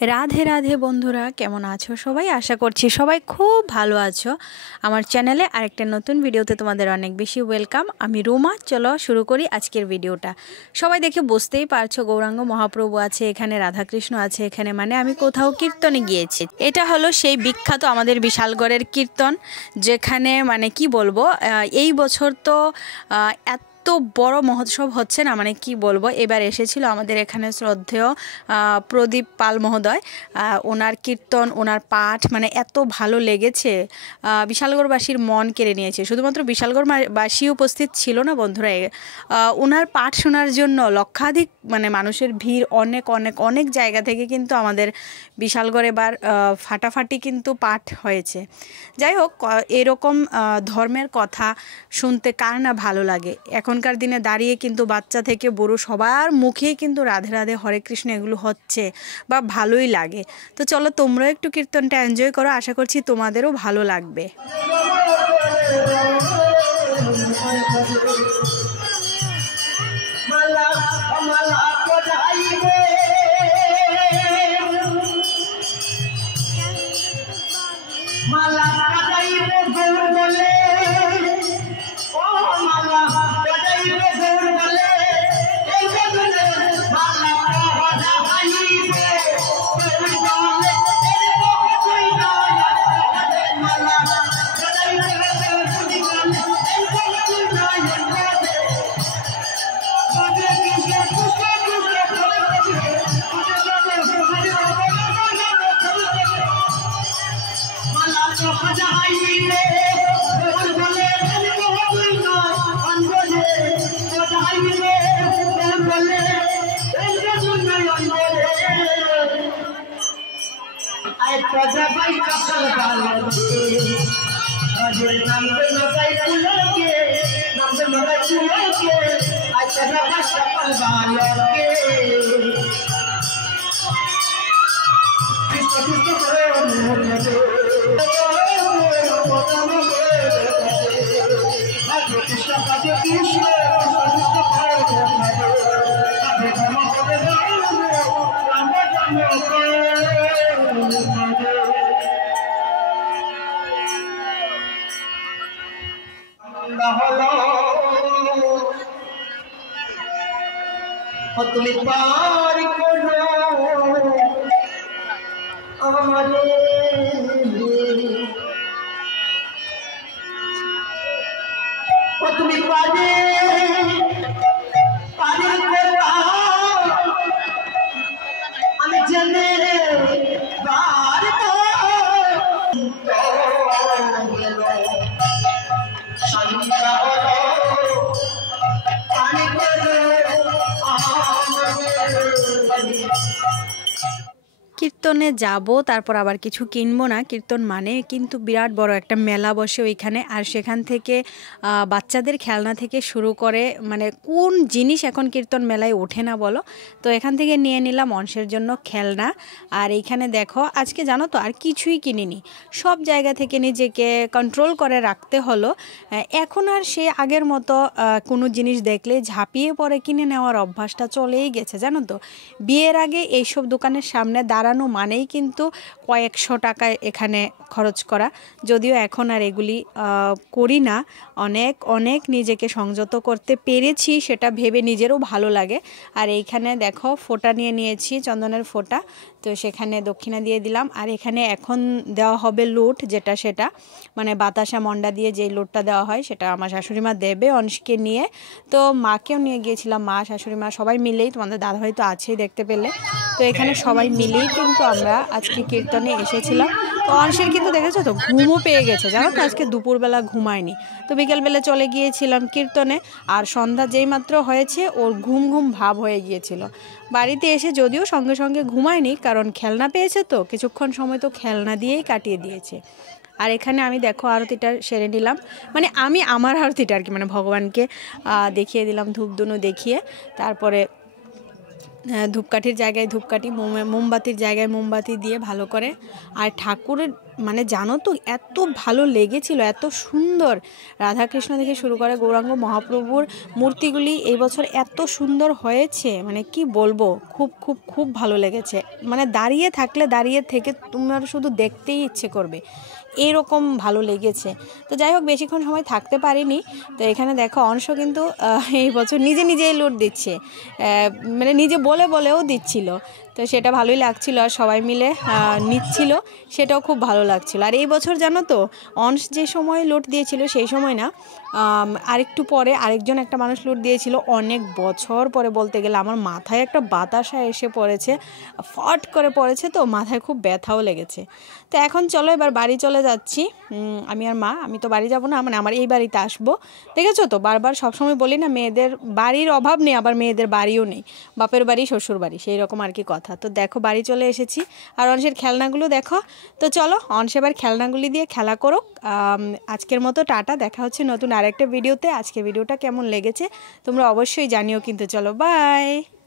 রাধে রাধে বন্ধুরা, কেমন আছো সবাই? আশা করছি সবাই খুব ভালো আছো। আমার চ্যানেলে আরেকটা নতুন ভিডিওতে তোমাদের অনেক বেশি ওয়েলকাম। আমি রুমা। চলো শুরু করি আজকের ভিডিওটা। সবাই দেখে বুঝতেই পারছো গৌরাঙ্গ মহাপ্রভু আছে এখানে, রাধাকৃষ্ণ আছে এখানে, মানে আমি কোথাও কীর্তনে গিয়েছি। এটা হলো সেই বিখ্যাত আমাদের বিশালগড়ের কীর্তন, যেখানে মানে কি বলবো, এই বছর তো এত বড় মহোৎসব হচ্ছে না, মানে কি বলবো। এবার এসেছিল আমাদের এখানে শ্রদ্ধেয় প্রদীপ পাল মহোদয়, ওনার কীর্তন, ওনার পাঠ মানে এত ভালো লেগেছে, বিশালগড়বাসীর মন কেড়ে নিয়েছে। শুধুমাত্র বিশালগড়বাসী উপস্থিত ছিল না বন্ধুরা, ওনার পাঠ শোনার জন্য লক্ষাধিক মানে মানুষের ভিড়, অনেক অনেক অনেক জায়গা থেকে কিন্তু আমাদের বিশালগড় এবার ফাটাফাটি কিন্তু পাঠ হয়েছে। যাই হোক, এরকম ধর্মের কথা শুনতে কার না ভালো লাগে। এখনকার দিনে দাঁড়িয়ে কিন্তু বাচ্চা থেকে বুড়ো সবার মুখেই কিন্তু রাধে রাধে হরে কৃষ্ণ এগুলো হচ্ছে, বা ভালোই লাগে। তো চলো তোমরাও একটু কীর্তনটা এনজয় করো, আশা করছি তোমাদেরও ভালো লাগবে। তুমি পার করো আমারে, তুমি পারে পারে করবা আমি জেনে বার শান্তা হলো পানি করো কীর্তনে যাব, তারপর আবার কিছু কিনবো না। কীর্তন মানে কিন্তু বিরাট বড় একটা মেলা বসে ওইখানে, আর সেখান থেকে বাচ্চাদের খেলনা থেকে শুরু করে মানে কোন জিনিস এখন কীর্তন মেলায় ওঠে না বলো। তো এখান থেকে নিয়ে নিলাম অংশের জন্য খেলনা। আর এইখানে দেখো আজকে জানো তো আর কিছুই কিনিনি, সব জায়গা থেকে নিজেকে কন্ট্রোল করে রাখতে হলো। এখন আর সে আগের মতো কোনো জিনিস দেখলে ঝাঁপিয়ে পড়ে কিনে নেওয়ার অভ্যাসটা চলেই গেছে, জানো তো। বিয়ের আগে এইসব দোকানের সামনে দাঁড়ানো মানেই কিন্তু কয়েকশো টাকা এখানে খরচ করা, যদিও এখন আর এগুলি করি না। অনেক অনেক নিজেকে সংযত করতে পেরেছি, সেটা ভেবে নিজেরও ভালো লাগে। আর এইখানে দেখো ফোঁটা নিয়ে নিয়েছি, চন্দনের ফোঁটা, তো সেখানে দক্ষিণা দিয়ে দিলাম। আর এখানে এখন দেওয়া হবে লুট, যেটা সেটা মানে বাতাসা মন্ডা দিয়ে যেই লুটটা দেওয়া হয় সেটা আমার শাশুড়ি মা দেবে অংশকে নিয়ে। তো মাকেও নিয়ে গিয়েছিলাম, মা শাশুড়ি মা সবাই মিলেই, তোমাদের দাদাভাই তো আছেই দেখতে পেলে। তো এখানে সবাই মিলেই কিন্তু আমরা আজকে কীর্তনে এসেছিলাম। তো অংশের কিন্তু দেখেছো তো ঘুমও পেয়ে গেছে, জানো তো, আজকে দুপুরবেলা ঘুমায়নি। তো বিকেলবেলা চলে গিয়েছিলাম কীর্তনে, আর সন্ধ্যা যেই মাত্র হয়েছে ওর ঘুম ঘুম ভাব হয়ে গিয়েছিল। বাড়িতে এসে যদিও সঙ্গে সঙ্গে ঘুমায়নি, কারণ খেলনা পেয়েছে, তো কিছুক্ষণ সময় তো খেলনা দিয়েই কাটিয়ে দিয়েছে। আর এখানে আমি দেখো আরতিটা সেরে নিলাম, মানে আমি আমার আরতিটা আর কি, মানে ভগবানকে দেখিয়ে দিলাম ধূপধুনো দেখিয়ে। তারপরে ধূপকাঠির জায়গায় ধূপকাঠি, মোমবাতির জায়গায় মোমবাতি দিয়ে ভালো করে। আর ঠাকুরের মানে জানো তো এত ভালো লেগেছিল, এত সুন্দর, রাধাকৃষ্ণ থেকে শুরু করে গৌরাঙ্গ মহাপ্রভুর মূর্তিগুলি এই বছর এত সুন্দর হয়েছে, মানে কি বলবো, খুব খুব খুব ভালো লেগেছে। মানে দাঁড়িয়ে থাকলে দাঁড়িয়ে থেকে তোমার শুধু দেখতেই ইচ্ছে করবে, এরকম ভালো লেগেছে। তো যাই হোক, বেশিক্ষণ সময় থাকতে পারিনি। তো এখানে দেখো অংশ কিন্তু এই বছর নিজে নিজেই লুট দিচ্ছে, মানে নিজে বলেও দিচ্ছিল। তো সেটা ভালোই লাগছিল, আর সবাই মিলে নিচ্ছিল, সেটাও খুব ভালো লাগছিল। আর এই বছর জানো তো, অংশ যে সময় লুট দিয়েছিল সেই সময় না, আরেকটু পরে আরেকজন একটা মানুষ লুট দিয়েছিল, অনেক বছর পরে বলতে গেলে। আমার মাথায় একটা বাতাসা এসে পড়েছে, ফট করে পড়েছে, তো মাথায় খুব ব্যথাও লেগেছে। তো এখন চলো এবার বাড়ি চলে যাচ্ছি, আমি আর মা। আমি তো বাড়ি যাব না, মানে আমার এই বাড়িতে আসবো। দেখেছো তো, বারবার সবসময় বলি না, মেয়েদের বাড়ির অভাব নেই, আবার মেয়েদের বাড়িও নেই, বাপের বাড়ি শ্বশুর বাড়ি, সেই রকম আর কি কথা। তো দেখো বাড়ি চলে এসেছি, আর অংশের খেলনাগুলো দেখো। তো চলো অংশ এবার খেলনাগুলি দিয়ে খেলা করো। আজকের মতো টাটা, দেখা হচ্ছে নতুন আরেকটা ভিডিওতে। আজকে ভিডিওটা কেমন লেগেছে তোমরা অবশ্যই জানিও কিন্তু। চলো বাই।